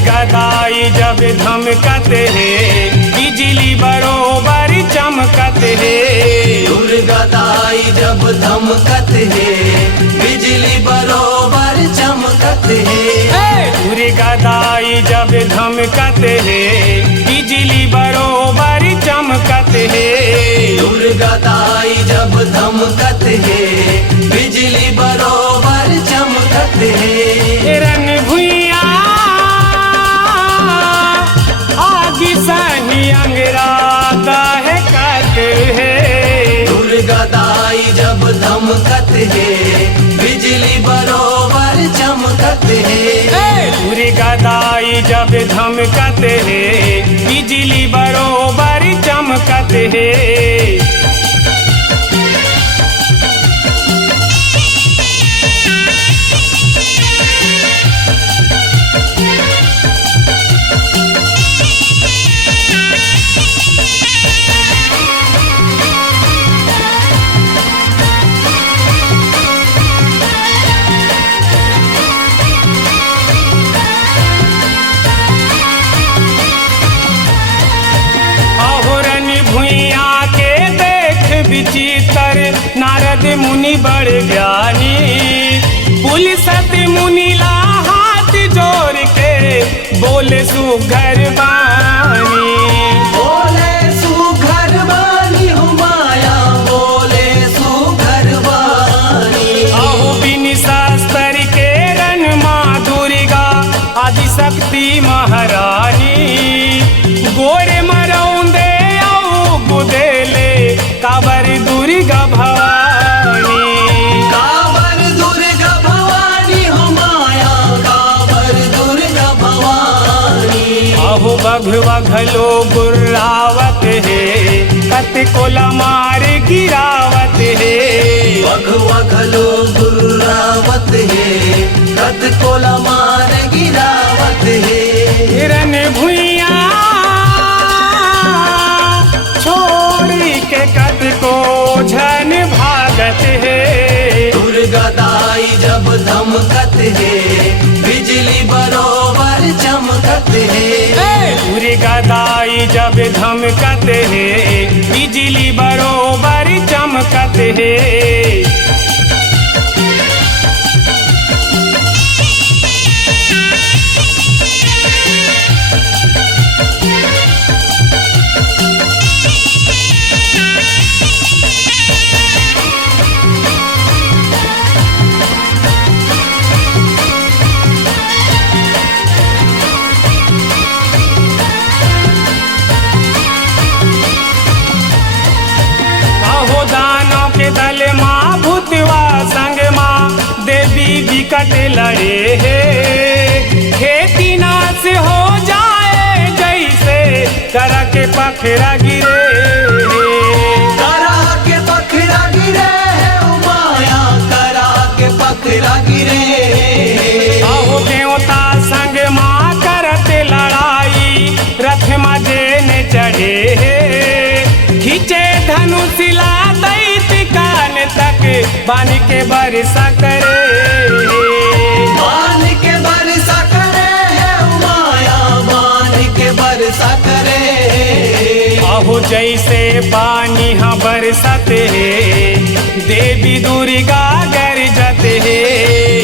गदाई जब धमकते हैं बिजली बरोबर चमकते हैं। दुर्गदाई जब धमकते हैं बिजली बरोबर चमकते हैं। दुर्गदाई जब धमकते हैं बिजली बरोबर चमकते हैं। दुर्गदाई जब धमकते हैं बिजली बरोबर चमकते हैं। रन भुइया अंगराता है कहते हैं। दुर्गदाई जब धमकते हैं बिजली बरोबर चमकते हैं। दुर्गदाई जब धमकते हैं बिजली बरोबर चमकते हैं। विचित्र नारद मुनि बड़ ज्ञानी पुलिसत मुनि ला हाथ जोड़ के बोले सुघर बानी। बोले सुघर बानी हो माया बोले सुघर बानी। अहो बिन शास्त्र के रन माँ दुर्गा आदि शक्ति महारानी। गोरे मरौंदे औ गुदेले काबर दुर्गा भवानी। काबर दुर्गा भवानी हो माया काबर दुर्गा भवानी। अहो बघवा घलो गुर्रावत है कत कोला मार गिरावत है। बघवा घलो गुर्रावत है कत कोला मार गिरावत है। रन भुइया के कद को झन भागत है। दुर्गदाई जब धमकते हैं बिजली बरोबर चमकते हैं। दुर्गदाई जब धमकते हैं बिजली बरोबर चमकते हैं। दल माँ भूतवा संग माँ देवी विकट लड़े है। खेती नाश हो जाए जैसे करा के पखरा गिरे। करा के पखरा गिरे माया करा के पखरा गिरे। अहो देवता संग माँ करते लड़ाई रथ मजे ने चढ़े है। खींचे धनुषिला कान तक बान के बरसा करे। बान के बरसा करे है माया बान के बरसा करे। अहो जैसे पानी हाँ बरसते है देवी दुर्गा गरजते है।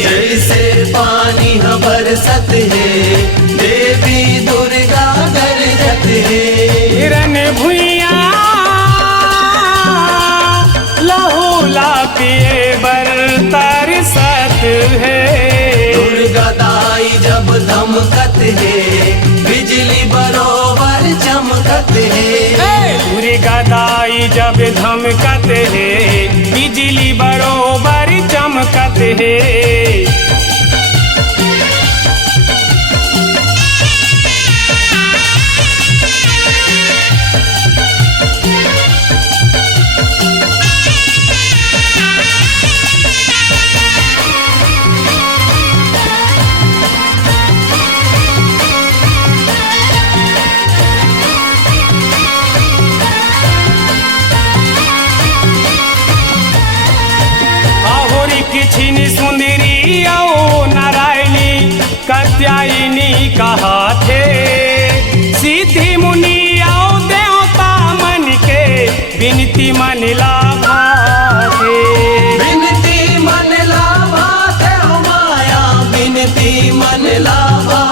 जैसे पानी हाँ बरसते है देवी दुर्गा गरजते है। रन भुइया पिए बरतर सत है। दुर्गदाई जब धमकते हैं बिजली बरोबर चमकते हैं। दुर्गदाई जब धमकते हैं बिजली बरोबर चमकते हैं। इन्हीं कहा थे सिद्धि मुनि आओ देवता मन के बिनती मन लाभा थे। बिनती मन लाभा थे हो माया बिनती मन लाभा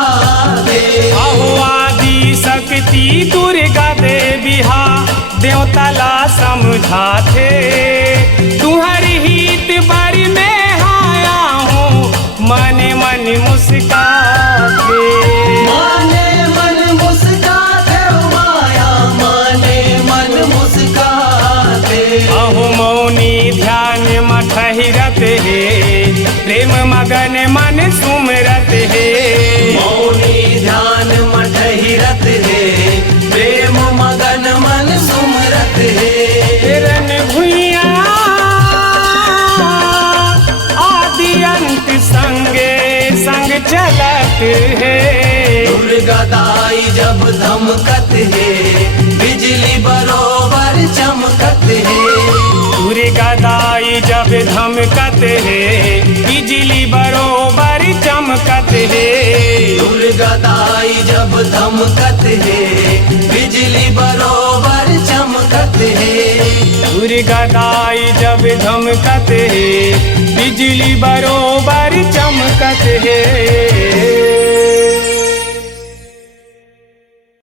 थे। अहो आदि शक्ति दुर्गा देवी हा देवता ला समझा थे तुम्हारी हित बारी में आया हूँ मने मन मुस्काते। माने मन मुस्काते हो माया माने मन मुस्काते। अहो मौनी ध्यान मठहिरत है प्रेम मगन मन सुमरत है। मौनी ध्यान मठहिरत है प्रेम मगन मन सुमरत है। रन भुइया आदि अंत संगे संग चलत है। दुर्गा दाई जब धमकत है बिजली बरोबर चमकत है। दुर्गा दाई जब धमकत है बिजली बरोबर चमकत है। दुर्गा दाई जब धमकत है बिजली बरोबर चमकत है। दुर्गा दाई जब धमकत है बिजली बरोबर चमकत है।